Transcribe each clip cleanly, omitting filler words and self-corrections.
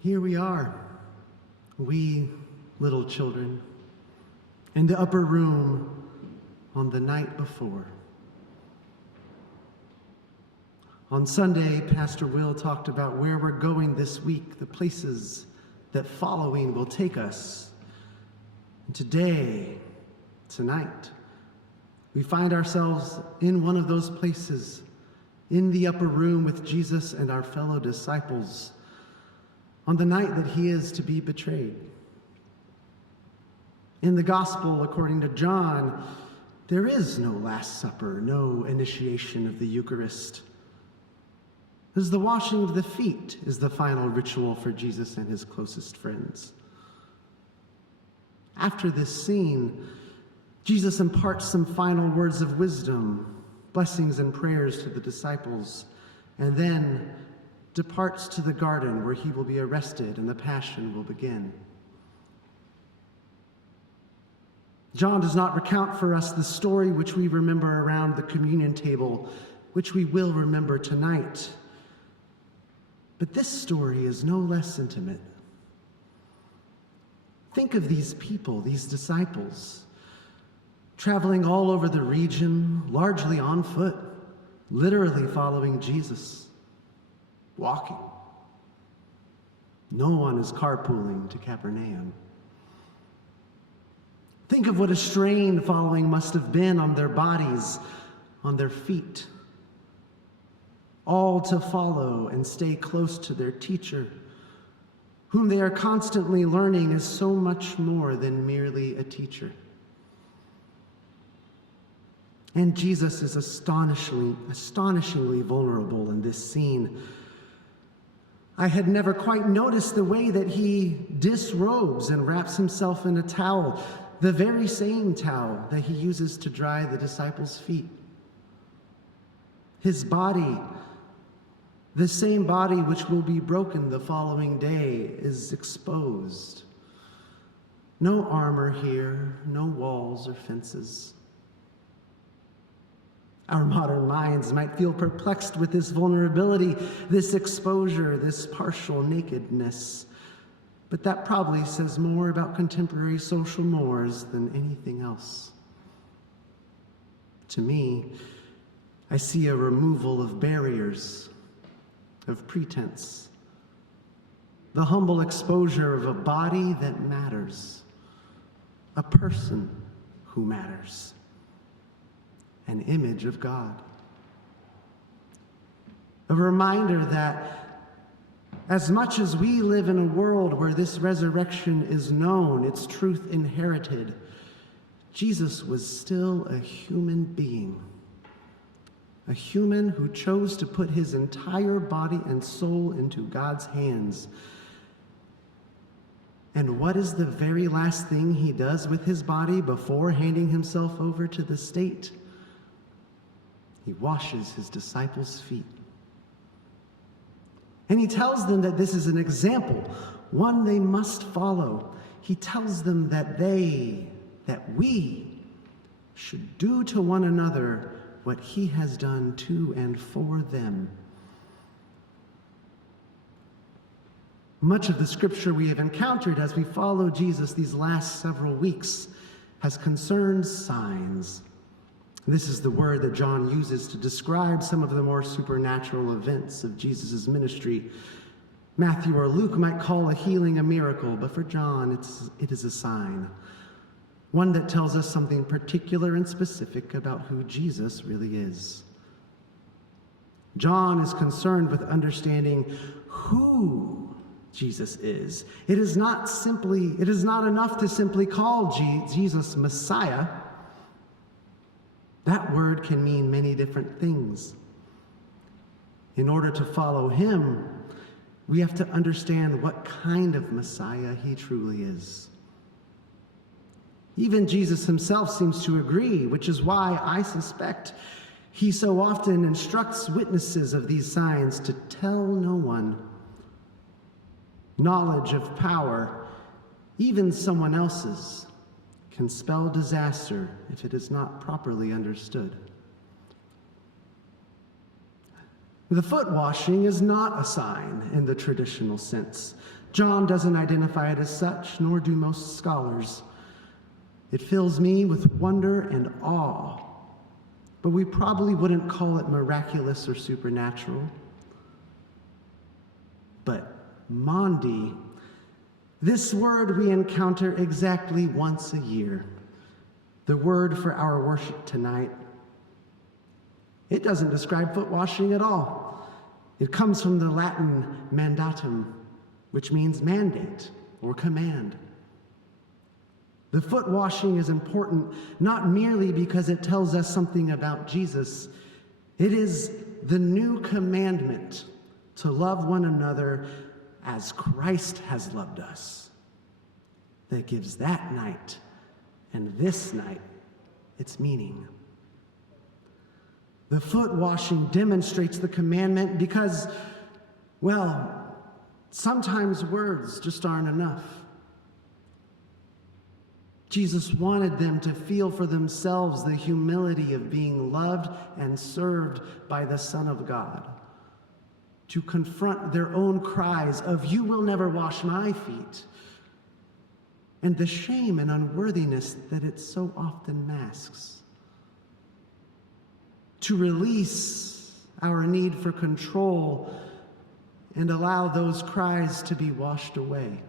Here we are, we little children, in the upper room on the night before. On Sunday, Pastor Will talked about where we're going this week, the places that following will take us. And today, tonight, we find ourselves in one of those places, in the upper room with Jesus and our fellow disciples, on the night that he is to be betrayed. In the Gospel, according to John, there is no Last Supper, no initiation of the Eucharist. As the washing of the feet is the final ritual for Jesus and his closest friends. After this scene, Jesus imparts some final words of wisdom, blessings and prayers to the disciples, and then departs to the garden where he will be arrested and the passion will begin. John does not recount for us the story which we remember around the communion table, which we will remember tonight. But this story is no less intimate. Think of these people, these disciples, traveling all over the region, largely on foot, literally following Jesus, walking. No one is carpooling to Capernaum. Think of what a strain following must have been on their bodies, on their feet, all to follow and stay close to their teacher, whom they are constantly learning is so much more than merely a teacher. And Jesus is astonishingly vulnerable in this scene. I had never quite noticed the way that he disrobes and wraps himself in a towel, the very same towel that he uses to dry the disciples' feet. His body, the same body which will be broken the following day, is exposed. No armor here, no walls or fences. Our modern minds might feel perplexed with this vulnerability, this exposure, this partial nakedness. But that probably says more about contemporary social mores than anything else. To me, I see a removal of barriers, of pretense, the humble exposure of a body that matters, a person who matters, an image of God. A reminder that as much as we live in a world where this resurrection is known, its truth inherited, Jesus was still a human being. A human who chose to put his entire body and soul into God's hands. And what is the very last thing he does with his body before handing himself over to the state? He washes his disciples' feet. And he tells them that this is an example, one they must follow. He tells them that we should do to one another what he has done to and for them. Much of the scripture we have encountered as we follow Jesus these last several weeks has concerned signs. This is the word that John uses to describe some of the more supernatural events of Jesus' ministry. Matthew or Luke might call a healing a miracle, but for John, it is a sign. One that tells us something particular and specific about who Jesus really is. John is concerned with understanding who Jesus is. It is not enough to simply call Jesus Messiah. That word can mean many different things. In order to follow him, we have to understand what kind of Messiah he truly is. Even Jesus himself seems to agree, which is why I suspect he so often instructs witnesses of these signs to tell no one. Knowledge of power, even someone else's, can spell disaster if it is not properly understood. The foot washing is not a sign in the traditional sense. John doesn't identify it as such, nor do most scholars. It fills me with wonder and awe, but we probably wouldn't call it miraculous or supernatural. But Maundy, this word we encounter exactly once a year, the word for our worship tonight. It doesn't describe foot washing at all. It comes from the Latin mandatum, which means mandate or command. The foot washing is important not merely because it tells us something about Jesus. It is the new commandment to love one another as Christ has loved us that gives that night and this night its meaning. The foot washing demonstrates the commandment because, well, sometimes words just aren't enough. Jesus wanted them to feel for themselves the humility of being loved and served by the Son of God, to confront their own cries of, "You will never wash my feet," and the shame and unworthiness that it so often masks, to release our need for control and allow those cries to be washed away.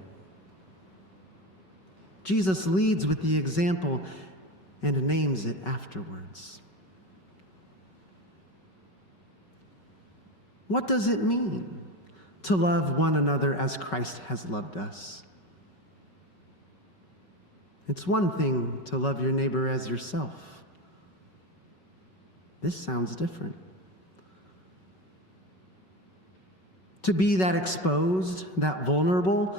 Jesus leads with the example and names it afterwards. What does it mean to love one another as Christ has loved us? It's one thing to love your neighbor as yourself. This sounds different. To be that exposed, that vulnerable,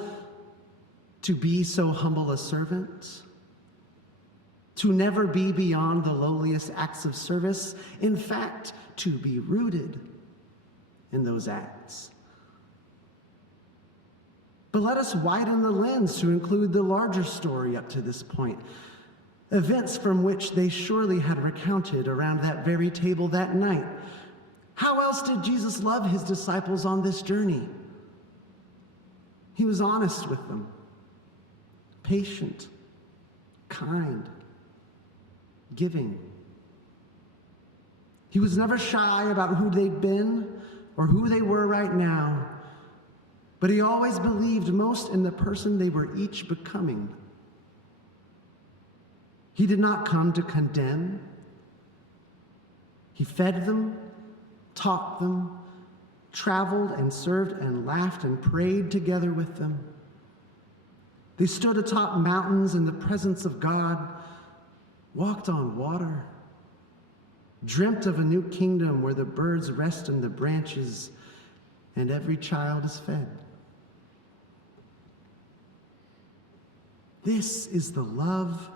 to be so humble a servant, to never be beyond the lowliest acts of service, in fact, to be rooted in those acts. But let us widen the lens to include the larger story up to this point, events from which they surely had recounted around that very table that night. How else did Jesus love his disciples on this journey? He was honest with them, patient, kind, giving. He was never shy about who they'd been or who they were right now, but he always believed most in the person they were each becoming. He did not come to condemn. He fed them, taught them, traveled and served and laughed and prayed together with them. They stood atop mountains in the presence of God, walked on water, dreamt of a new kingdom where the birds rest in the branches and every child is fed. This is the love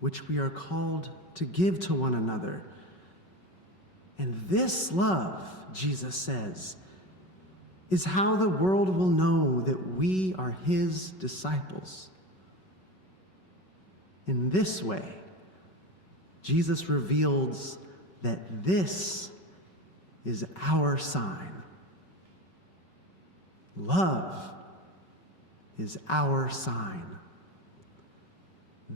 which we are called to give to one another. And this love, Jesus says, is how the world will know that we are his disciples. In this way, Jesus reveals that this is our sign. Love is our sign.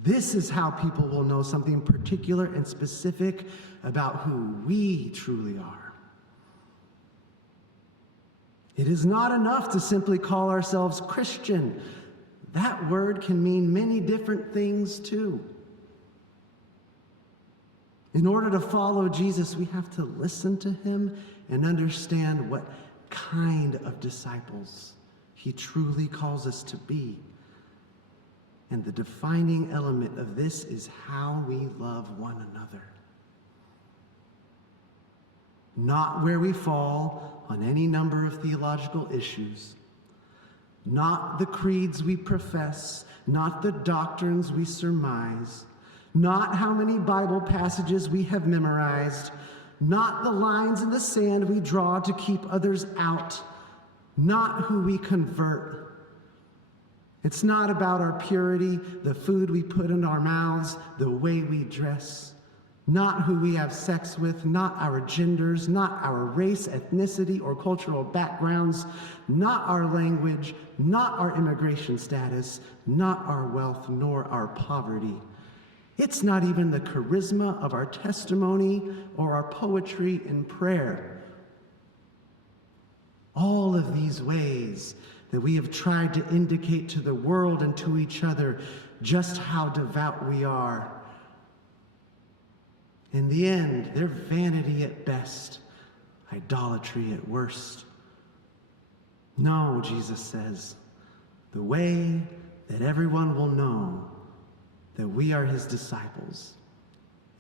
This is how people will know something particular and specific about who we truly are. It is not enough to simply call ourselves Christian. That word can mean many different things too. In order to follow Jesus, we have to listen to him and understand what kind of disciples he truly calls us to be. And the defining element of this is how we love one another. Not where we fall on any number of theological issues, not the creeds we profess, not the doctrines we surmise, not how many Bible passages we have memorized, not the lines in the sand we draw to keep others out, not who we convert. It's not about our purity, the food we put in our mouths, the way we dress. Not who we have sex with, not our genders, not our race, ethnicity, or cultural backgrounds, not our language, not our immigration status, not our wealth, nor our poverty. It's not even the charisma of our testimony or our poetry and prayer. All of these ways that we have tried to indicate to the world and to each other just how devout we are. In the end, they're vanity at best, idolatry at worst. No, Jesus says, the way that everyone will know that we are his disciples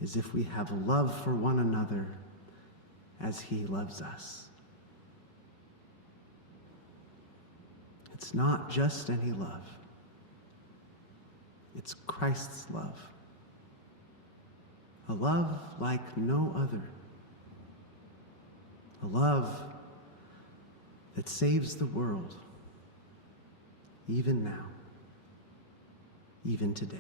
is if we have love for one another as he loves us. It's not just any love. It's Christ's love. A love like no other. A love that saves the world, even now, even today.